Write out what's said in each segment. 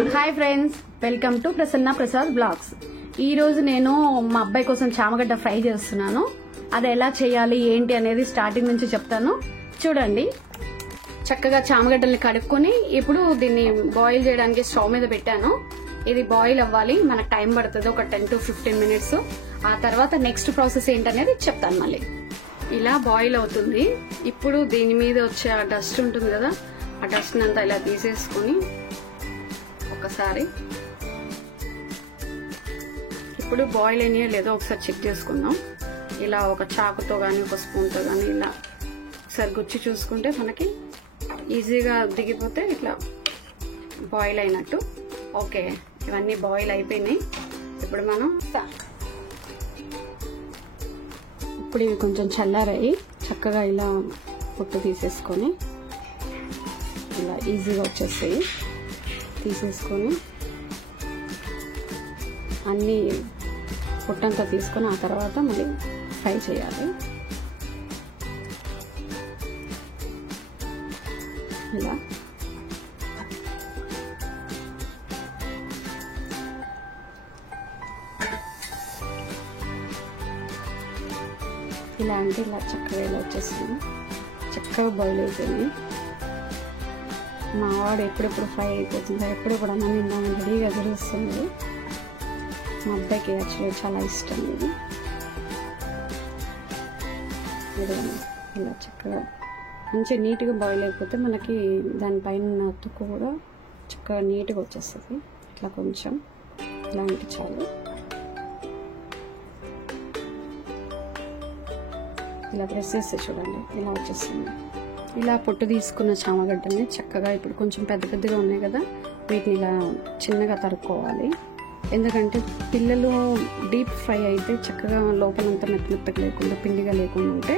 Hi friends, welcome to Prasanna Prasad blogs. ఈ రోజు నేను మా అబ్బాయి కోసం చామగడ్డ ఫ్రై చేస్తున్నాను. అది ఎలా చేయాలి ఏంటి అనేది స్టార్టింగ్ నుంచి చెప్తాను, చూడండి. చక్కగా చామగడ్డల్ని కడుక్కొని ఇప్పుడు దీన్ని బాయిల్ చేయడానికి స్టవ్ మీద పెట్టాను. ఇది బాయిల్ అవ్వాలి, మనకు టైం పడుతుంది, ఒక 10 to 15 minutes. ఆ తర్వాత నెక్స్ట్ ప్రాసెస్ ఏంటనేది చెప్తాను మళ్ళీ. ఇలా బాయిల్ అవుతుంది. ఇప్పుడు దీని మీద వచ్చే ఆ డస్ట్ ఉంటుంది కదా, ఆ డస్ట్ అంతా ఇలా తీసేసుకొని ఒకసారి ఇప్పుడు బాయిల్ అయినాయో లేదో ఒకసారి చెక్ చేసుకుందాం. ఇలా ఒక చాకుతో కానీ ఒక స్పూన్తో కానీ ఇలా ఒకసారి గుచ్చి చూసుకుంటే మనకి ఈజీగా దిగిపోతే ఇట్లా బాయిల్ అయినట్టు. ఓకే, ఇవన్నీ బాయిల్ అయిపోయినాయి. ఇప్పుడు మనం ఇప్పుడు ఇవి కొంచెం చల్లారాయి. చక్కగా ఇలా పొట్టు తీసేసుకొని ఇలా ఈజీగా వచ్చేస్తాయి. తీసేసుకొని అన్నీ పొట్టంతా తీసుకొని ఆ తర్వాత మళ్ళీ ఫ్రై చేయాలి. ఇలా ఇలా అంటే ఇలా చక్కగా ఇలా వచ్చేస్తుంది. చక్కగా బాయిల్ అయిపోయింది. మా వాడు ఎప్పుడెప్పుడు ఫ్రై అయిపోతుందో, ఎప్పుడెప్పుడు అన్నం తిందామని రెడీగా ఎదురుస్తుంది. మా అబ్బాయికి యాక్చువల్లీ చాలా ఇష్టం ఇది. ఇలా చక్కగా మంచిగా నీట్గా బాయిల్ అయిపోతే మనకి దానిపైన తుక్కు కూడా చక్కగా నీట్గా వచ్చేస్తుంది. ఇట్లా కొంచెం ఇలాంటి చాలు. ఇలా ప్రెస్ చేస్తే చూడండి ఇలా వచ్చేస్తుంది. ఇలా పొట్టు తీసుకున్న చామగడ్డని చక్కగా ఇప్పుడు కొంచెం పెద్ద పెద్దగా ఉన్నాయి కదా, వీటిని ఇలా చిన్నగా తరుక్కోవాలి. ఎందుకంటే పిల్లలు డీప్ ఫ్రై అయితే చక్కగా లోపలంతా మెత్తగా లేకుండా పిండిగా లేకుండా ఉంటే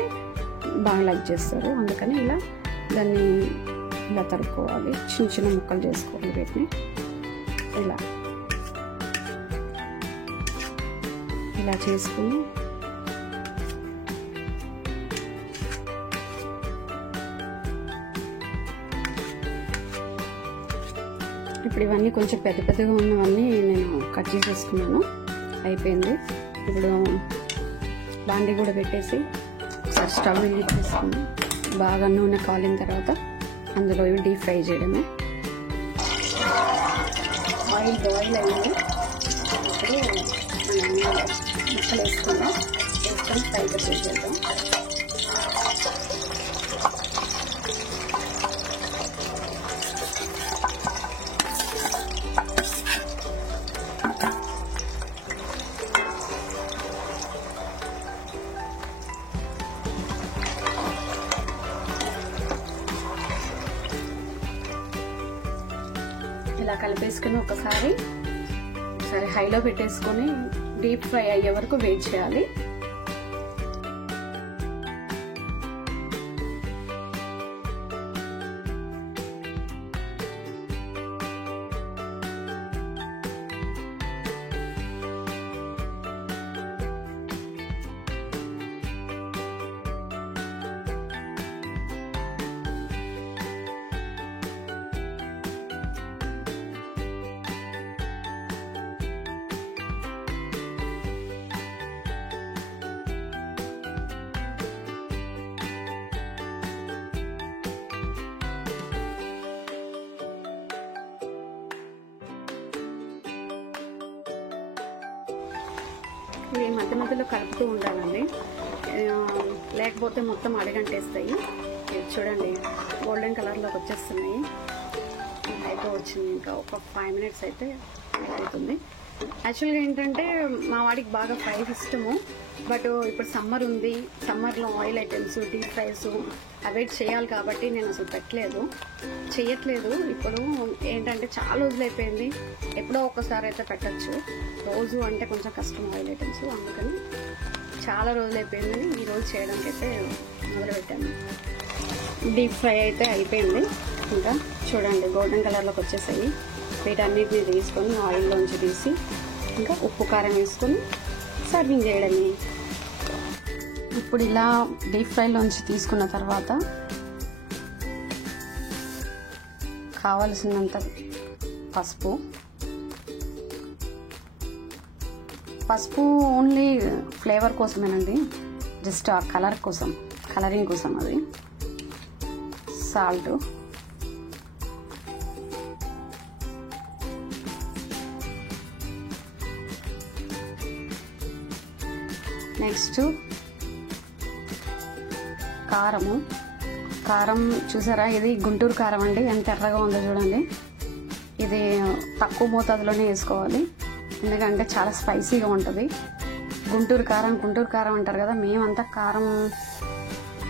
బాగా లైక్ చేస్తారు. అందుకని ఇలా దాన్ని ఇలా తరుక్కోవాలి, చిన్న చిన్న ముక్కలు చేసుకోవాలి. వీటిని ఇలా చేసుకుని ఇప్పుడు ఇవన్నీ కొంచెం పెద్ద పెద్దగా ఉన్నవన్నీ నేను కట్ చేసేసుకున్నాను. అయిపోయింది. ఇప్పుడు బాండీ కూడా పెట్టేసి స్టవ్ వెలిగించేసుకుని బాగా నూనె కాలిన తర్వాత అందులో ఇవి డీప్ ఫ్రై చేయడమే. ఆయిల్ బాయిల్ అయింది. ఇప్పుడు ముక్కలు వేసుకొని ఫ్రై చేసేద్దాం. ఇలా కలిపేసుకుని ఒకసారి హైలో పెట్టేసుకొని డీప్ ఫ్రై అయ్యే వరకు వెయిట్ చేయాలి. ఇవి మధ్య మధ్యలో కలుపుతూ ఉండాలండి, లేకపోతే మొత్తం అడగంటేస్తాయి. చూడండి గోల్డెన్ కలర్లోకి వచ్చేస్తున్నాయి. అయిపోవచ్చింది, ఇంకా ఒక 5 minutes అయితే అవుతుంది. యాక్చువల్గా ఏంటంటే మా వాడికి బాగా ఫ్రై ఇష్టము. బట్ ఇప్పుడు సమ్మర్ ఉంది, సమ్మర్లో oil items deep fries avoid చేయాలి కాబట్టి నేను అసలు చేయట్లేదు. ఇప్పుడు ఏంటంటే చాలా రోజులు అయిపోయింది, ఎప్పుడో ఒక్కసారి అయితే పెట్టచ్చు. రోజు అంటే కొంచెం కష్టం ఆయిల్ ఐటమ్స్, అందుకని చాలా రోజులు అయిపోయిందని ఈరోజు చేయడానికి అయితే మొదలుపెట్టాను. డీప్ ఫ్రై అయితే అయిపోయింది. ఇంకా చూడండి గోల్డెన్ కలర్లోకి వచ్చేసాయి. వీటన్నిటిని తీసుకొని ఆయిల్లోంచి తీసి ఇంకా ఉప్పు కారం వేసుకొని సర్వింగ్ చేయడమే. ఇప్పుడు ఇలా డీప్ ఫ్రైలోంచి తీసుకున్న తర్వాత కావలసినంత పసుపు ఓన్లీ ఫ్లేవర్ కోసమేనండి, జస్ట్ ఆ కలరింగ్ కోసం అది. సాల్ట్, నెక్స్ట్ కారం చూసారా, ఇది గుంటూరు కారం అండి, ఎంత ఎర్రగా ఉందో చూడండి. ఇది తక్కువ మోతాదులోనే వేసుకోవాలి, ఎందుకంటే చాలా స్పైసీగా ఉంటుంది. గుంటూరు కారం అంటారు కదా, మేమంతా కారం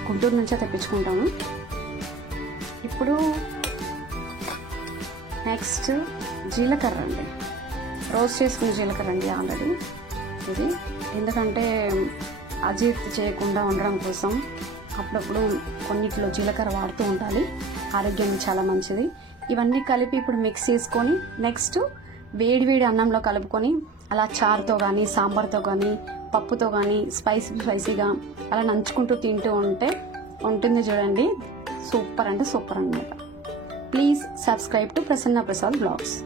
గుంటూరు నుంచే తెప్పించుకుంటాము. ఇప్పుడు నెక్స్ట్ జీలకర్ర అండి, రోస్ట్ చేసుకున్న జీలకర్ర అండి ఆల్రెడీ ఇది. ఎందుకంటే అజీర్తి చేయకుండా ఉండడం కోసం అప్పుడప్పుడు కొన్నిట్లో జీలకర్ర వాడుతూ ఉండాలి, ఆరోగ్యానికి చాలా మంచిది. ఇవన్నీ కలిపి ఇప్పుడు మిక్స్ చేసుకొని నెక్స్ట్ వేడి అన్నంలో కలుపుకొని అలా చారుతో కానీ, సాంబార్తో కానీ, పప్పుతో కానీ స్పైసీగా అలా నంచుకుంటూ తింటూ ఉంటే ఉంటుంది చూడండి, సూపర్ అంటే సూపర్ అన్నమాట. Please subscribe to Prasanna Prasad blogs.